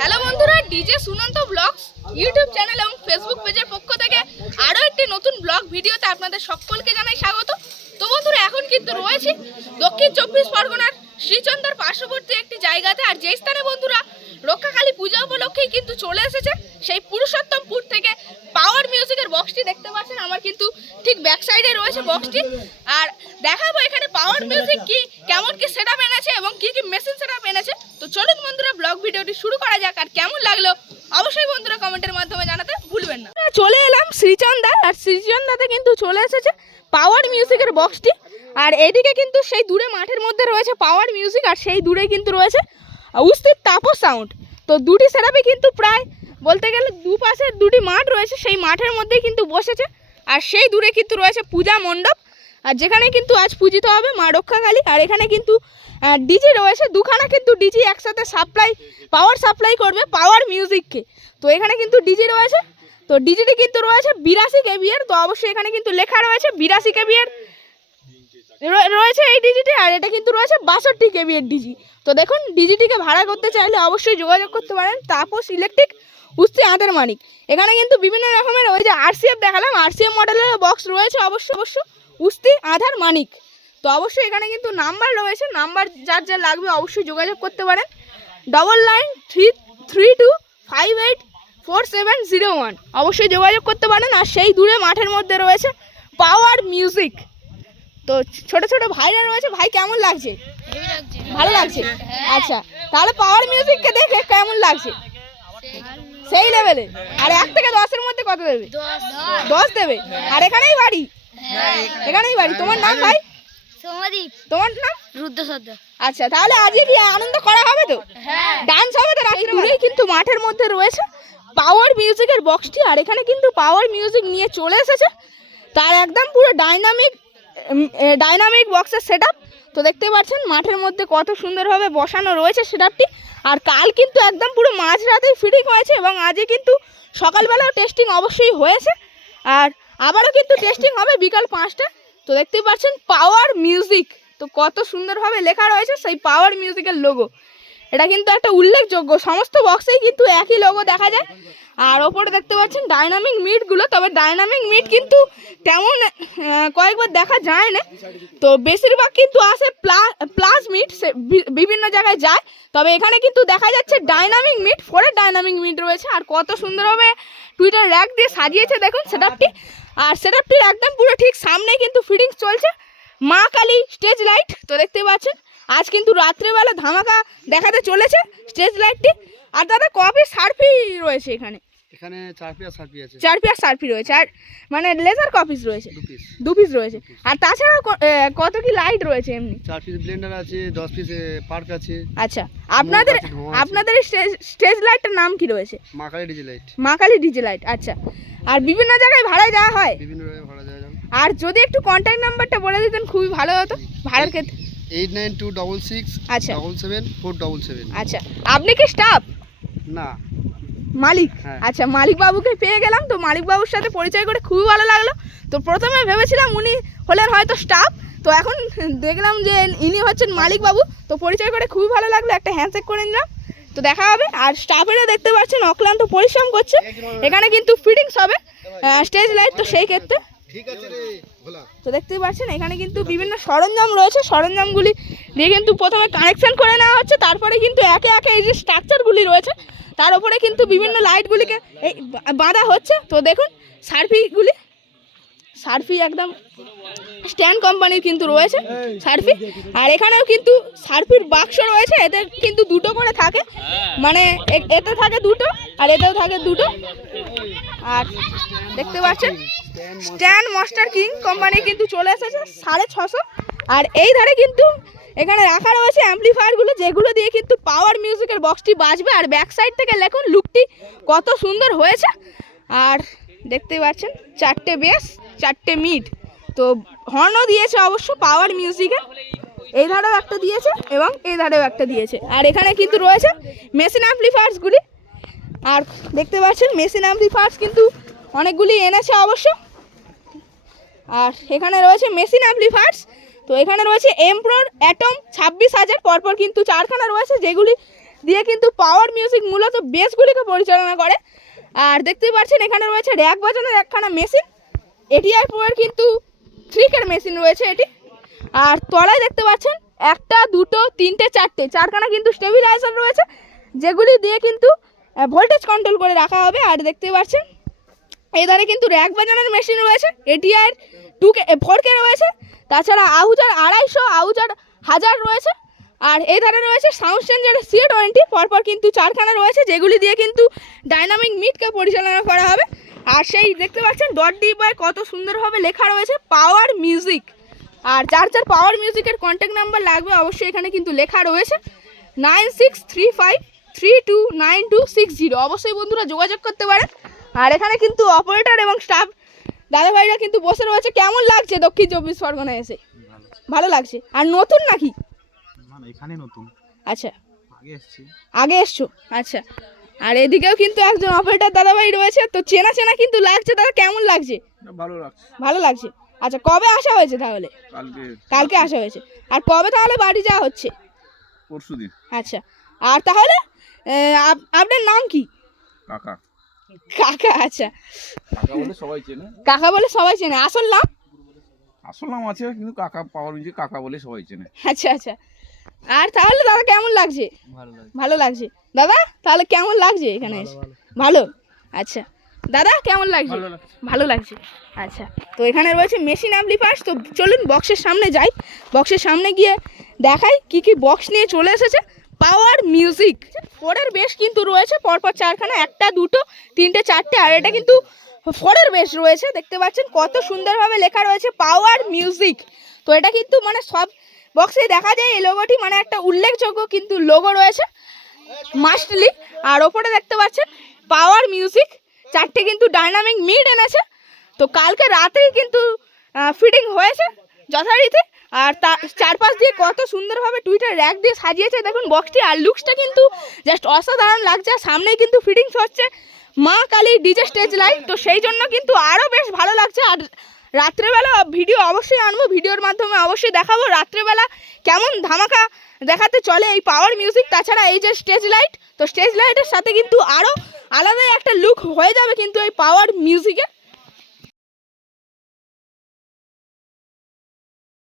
Hello বন্ধুরা, DJ Sunanta blogs YouTube channel এবং Facebook পেজের পক্ষ থেকে আরও একটি নতুন ব্লগ ভিডিওতে আপনাদের সকলকে জানাই স্বাগত। তো বন্ধুরা, এখন কিন্তু রয়েছি দক্ষিণ চব্বিশ পরগনার শ্রীচন্দার পার্শ্ববর্তী একটি জায়গাতে। আর যেই স্থানে বন্ধুরা রক্ষাকালী পূজা উপলক্ষেই কিন্তু চলে এসেছে, সেই পুরুষোত্তমপুর থেকে পাওয়ার মিউজিকের বক্সটি দেখতে পাচ্ছেন। আমার কিন্তু ঠিক ব্যাক সাইডে রয়েছে বক্সটি আর দেখাবো এখানে পাওয়ার মিউজিক কি, কেমন কি সেট এনেছে এবং কি কি মেশিন সেট এনেছে তো চলুন বন্ধুরা ব্লগ ভিডিওটি শুরু করা যাক আর কেমন লাগল অবশ্যই বন্ধুরা কমেন্টের মাধ্যমে জানাতে ভুলবেন না। চলে এলাম শ্রীচন্দা আর শ্রীচন্দাতে কিন্তু চলে এসেছে পাওয়ার মিউজিকের বক্সটি আর এদিকে কিন্তু সেই দূরে মাঠের মধ্যে রয়েছে পাওয়ার মিউজিক আর সেই দূরে কিন্তু রয়েছে উস্তির তাপস সাউন্ড তো দুটি সেরাপে কিন্তু প্রায় বলতে গেলে দুপাশে দুটি মাঠ রয়েছে, সেই মাঠের মধ্যেই কিন্তু বসেছে। আর সেই দূরে কিন্তু রয়েছে পূজা মণ্ডপ, আর যেখানে কিন্তু আজ পূজিত হবে মা রক্ষাকালী। আর এখানে কিন্তু ডিজি রয়েছে, দুখানা কিন্তু ডিজি একসাথে সাপ্লাই পাওয়ার সাপ্লাই করবে পাওয়ার মিউজিককে তো এখানে কিন্তু ডিজি রয়েছে, তো ডিজিটি কিন্তু রয়েছে বিরাশি কেবিএর, তো অবশ্যই এখানে কিন্তু লেখা রয়েছে বিরাশি কেবিএর। রয়েছে এই ডিজিটি আর এটা কিন্তু রয়েছে বাষট্টি কেবিএর ডিজি তো দেখুন ডিজিটিকে ভাড়া করতে চাইলে অবশ্যই যোগাযোগ করতে পারেন, তাপস ইলেকট্রিক উস্তি আদের মানিক। এখানে কিন্তু বিভিন্ন রকমের ওই যে আরসিএফ দেখালাম আরসিএফ মডেলের বক্স রয়েছে অবশ্য অবশ্য উস্তি আধার মানিক। তো অবশ্যই এখানে কিন্তু নাম্বার রয়েছে নাম্বার যার যা লাগবে অবশ্যই যোগাযোগ করতে পারেন। Double nine three three two five eight four seven zero one অবশ্যই যোগাযোগ করতে পারেন আর সেই দূরে মাঠের মধ্যে রয়েছে পাওয়ার মিউজিক তো ছোট ছোট ভাইরা রয়েছে ভাই কেমন লাগছে? ভালো লাগছে? আচ্ছা তাহলে পাওয়ার মিউজিককে দেখে কেমন লাগছে? সেই লেভেলে আর এক থেকে দশের মধ্যে কত দেবে? দশ। দেবে। আর এখানেই বাড়ি? এখানেই বাড়ি। তোমার নাম ভাই? সোমাদীপ। তোমার নাম? রুদ্র সদ্য আচ্ছা তাহলে আজকে কি আনন্দ করা হবে তো? হ্যাঁ। ডান্স হবে তো দূরেই কিন্তু মাঠের মধ্যে রয়েছে পাওয়ার মিউজিকের বক্সটি আর এখানে কিন্তু পাওয়ার মিউজিক নিয়ে চলে এসেছে। তার একদম পুরো ডাইনামিক ডাইনামিক বক্সের সেট তো দেখতে পাচ্ছেন মাঠের মধ্যে কত সুন্দরভাবে বসানো রয়েছে সেটআপটি আর কাল কিন্তু একদম পুরো মাঝরাতেই ফিটিং হয়েছে এবং আজকে কিন্তু সকালবেলাও টেস্টিং অবশ্যই হয়েছে। আর আবারও কিন্তু টেস্টিং হবে বিকাল পাঁচটা তো দেখতেই পাচ্ছেন পাওয়ার মিউজিক তো কত সুন্দরভাবে লেখা রয়েছে সেই পাওয়ার মিউজিকের লোগো এটা কিন্তু একটা উল্লেখযোগ্য, সমস্ত বক্সেই কিন্তু একই লোগো দেখা যায়। আর ওপরে দেখতে পাচ্ছেন ডাইনামিক মিটগুলো তবে ডাইনামিক মিট কিন্তু তেমন কয়েকবার দেখা যায় না। তো বেশিরভাগ কিন্তু আসে প্লা প্লাস মিট বিভিন্ন জায়গায় যায়। তবে এখানে কিন্তু দেখা যাচ্ছে ডাইনামিক মিট ফোরের ডাইনামিক মিট রয়েছে। আর কত সুন্দরভাবে টুইটার র্যাক দিয়ে সাজিয়েছে, দেখুন সেটআপটি আর সেটআপটির একদম পুরো ঠিক সামনে কিন্তু ফিটিংস চলছে। মা কালী স্টেজ লাইট তো দেখতে পাচ্ছেন। আজ কিন্তু রাত্রেবেলা ধামাকা দেখাতে চলেছে স্টেজ লাইটটি আর দাদা কপি সার্ফি রয়েছে এখানে? এখানে চার পিস সার পিস আছে। চার পিস সার্ফি রয়েছে। আর মানে লেজার কপিস রয়েছে। দু পিস দু পিস রয়েছে। আর তাছাড়া কত কি লাইট রয়েছে এমনি? চার পিস ব্লেন্ডার আছে দশ পিস পার্ক আছে। আচ্ছা আপনাদের। আপনাদের স্টেজ লাইটটার নাম কি রয়েছে? মাকালি ডিজি লাইট মা কালী ডিজে লাইট আচ্ছা। আর বিভিন্ন জায়গায় ভাড়ায় যাওয়া হয়? বিভিন্ন রকমের ভাড়া যাবে। আর যদি একটু কন্ট্যাক্ট নাম্বারটা বলে দিতেন খুবই ভালো হতো ভাড়ার ক্ষেত্রে। Eight nine two double six আচ্ছা। Double seven four double seven আচ্ছা। আপনি কি স্টাফ না। মালিক? হ্যাঁ। আচ্ছা মালিক বাবুকে পেয়ে গেলাম তো মালিক বাবুর সাথে পরিচয় করে খুবই ভালো লাগল। তো প্রথমে ভেবেছিলাম উনি হলেন হয়তো স্টাফ তো এখন দেখলাম যে ইনি হচ্ছেন মালিক বাবু তো পরিচয় করে খুবই ভালো লাগল একটা হ্যান্ডশেক করে নিলাম। তো দেখা হবে আর স্টাফেরও দেখতে পাচ্ছেন অক্লান্ত পরিশ্রম করছে। এখানে কিন্তু ফিটিংস হবে স্টেজ লাইট তো সেই ক্ষেত্রে। ঠিক আছে তো দেখতেই পাচ্ছেন এখানে কিন্তু বিভিন্ন সরঞ্জাম রয়েছে সরঞ্জামগুলি দিয়ে কিন্তু প্রথমে কানেকশান করে নেওয়া হচ্ছে, তারপরে কিন্তু একে একে এই যে স্ট্রাকচারগুলি রয়েছে, তার উপরে কিন্তু বিভিন্ন লাইটগুলিকে এই বাঁধা হচ্ছে। তো দেখুন সার্ফিগুলি সার্ফি একদম স্ট্যান্ড কোম্পানির কিন্তু রয়েছে সার্ফি। আর এখানেও কিন্তু সার্ফির বাক্স রয়েছে এতে কিন্তু দুটো করে থাকে। মানে এতে থাকে দুটো, আর এতেও থাকে দুটো। আর দেখতে পাচ্ছেন স্ট্যান্ড মাস্টার কিং কোম্পানি কিন্তু চলে এসেছে সাড়ে ছশো। আর এই ধারে কিন্তু এখানে রাখা রয়েছে অ্যাম্পলিফায়ারগুলো যেগুলো দিয়ে কিন্তু পাওয়ার মিউজিকের বক্সটি বাজবে আর ব্যাক সাইড থেকে লেখুন লুকটি কত সুন্দর হয়েছে। আর দেখতে পাচ্ছেন, চারটে বেস চারটে মিড তো হর্নও দিয়েছে অবশ্য পাওয়ার মিউজিকে এই ধারেও একটা দিয়েছে এবং এই ধারেও একটা দিয়েছে। আর এখানে কিন্তু রয়েছে মেশিন অ্যাম্পলিফায়ার্সগুলি আর দেখতে পাচ্ছেন মেশিন অ্যাম্পলিফায়ার্স কিন্তু অনেকগুলি এনেছে অবশ্য। আর এখানে রয়েছে মেশিন অ্যাম্পলিফায়ার্স তো এখানে রয়েছে এমপ্রোর অ্যাটম ছাব্বিশ হাজার, পরপর কিন্তু চারখানা রয়েছে, যেগুলি দিয়ে কিন্তু পাওয়ার মিউজিক মূলত বেসগুলিকে পরিচালনা করে। আর দেখতেই পাচ্ছেন, এখানে রয়েছে র্যাক বাজানোর একখানা মেশিন এটিআই প্রোয়ের কিন্তু থ্রিকের মেশিন রয়েছে এটি। আর তলায় দেখতে পাচ্ছেন, একটা, দুটো, তিনটে, চারটে, চারখানা কিন্তু স্টেবিলাইজার রয়েছে, যেগুলি দিয়ে কিন্তু ভোল্টেজ কন্ট্রোল করে রাখা হবে। আর দেখতে পাচ্ছেন এই ধারে কিন্তু র্যাক বাজানোর মেশিন রয়েছে ATR two K four K রয়েছে, তাছাড়া আহুজার আড়াইশো, আহুজার হাজার রয়েছে, আর এই ধারে রয়েছে সাউন্ড চেঞ্জের সি টোয়েন্টি পরপর কিন্তু চারখানা রয়েছে, যেগুলি দিয়ে কিন্তু ডাইনামিক মিটকে পরিচালনা করা হবে। আর সেই দেখতে পাচ্ছেন ডট ডি বয় কত সুন্দরভাবে লেখা রয়েছে পাওয়ার মিউজিক আর যার যার পাওয়ার মিউজিকের কন্ট্যাক্ট নাম্বার লাগবে, অবশ্যই এখানে কিন্তু লেখা রয়েছে nine six three five three two nine two six zero অবশ্যই বন্ধুরা যোগাযোগ করতে পারেন। আর এখানে কিন্তু অপারেটর এবং স্টাফ দাদাভাইরা কিন্তু বসে রয়েছে। কেমন লাগছে দক্ষিণ চব্বিশ পরগনায় এসে? ভালো লাগছে। আর নতুন নাকি? এখানে নতুন। আচ্ছা। আগে এসছি। আগে এসছো? আচ্ছা। আর এদিকেও কিন্তু একজন অপারেটর দাদাভাই রয়েছে। তো চেনা চেনা কিন্তু লাগছে দাদা কেমন লাগছে? ভালো লাগছে। ভালো লাগছে। আচ্ছা কবে আসা হয়েছে তাহলে? কালকে। কালকে আসা হয়েছে। আর কবে তাহলে বাড়ি যাওয়া হচ্ছে? পরশু দিন আচ্ছা। আর তাহলে আপনার নাম কি? কাকা। কাকা আচ্ছা। কাকা বলে সবাই চেনে। কাকা বলে সবাই চেনে। আসল নাম? আসল নাম আছে কিন্তু কাকা পাওয়ার মিউজিক কাকা বলে সবাই চেনে। আচ্ছা আচ্ছা। আর তাহলে দাদা কেমন লাগছে? ভালো লাগছে। দাদা তাহলে কেমন লাগছে এখানে এসে? ভালো। আচ্ছা। দাদা কেমন লাগছে? ভালো লাগছে। আচ্ছা। তো এখানে রয়েছে মেশিন অ্যাম্পলিফায়ার্স তো চলুন বক্সের সামনে যাই। বক্সের সামনে গিয়ে দেখাই কি কি বক্স নিয়ে চলে এসেছে। Power music. ফোরের বেশ কিন্তু রয়েছে, পরপর চারখানা, একটা, দুটো, তিনটে, চারটে, আর এটা কিন্তু ফোরের বেশ রয়েছে। দেখতে পাচ্ছেন কত সুন্দরভাবে লেখা রয়েছে পাওয়ার মিউজিক। তো এটা কিন্তু মানে সব বক্সে দেখা যায়, এই লোগোটি মানে একটা উল্লেখযোগ্য কিন্তু লোগো রয়েছে মাস্টলি আর ওপরে দেখতে পাচ্ছেন পাওয়ার মিউজিক, চারটে কিন্তু ডাইনামিক মিড এনেছে। তো কালকে রাতেই কিন্তু ফিটিং হয়েছে যথারীতি। আর তার চারপাশ দিয়ে কত সুন্দরভাবে টুইটার র্যাক দিয়ে সাজিয়েছে। দেখুন বক্সটি আর লুকসটা কিন্তু জাস্ট অসাধারণ লাগছে। সামনেই কিন্তু ফিটিংস হচ্ছে মা কালী ডিজে স্টেজ লাইট তো সেই জন্য কিন্তু আরও বেশ ভালো লাগছে। আর রাত্রেবেলা ভিডিও অবশ্যই আনব। ভিডিওর মাধ্যমে অবশ্যই দেখাবো। রাত্রেবেলা কেমন ধামাকা দেখাতে চলে এই পাওয়ার মিউজিক তাছাড়া এই যে স্টেজ লাইট তো স্টেজ লাইটের সাথে কিন্তু আরও আলাদাই একটা লুক হয়ে যাবে কিন্তু এই পাওয়ার মিউজিকের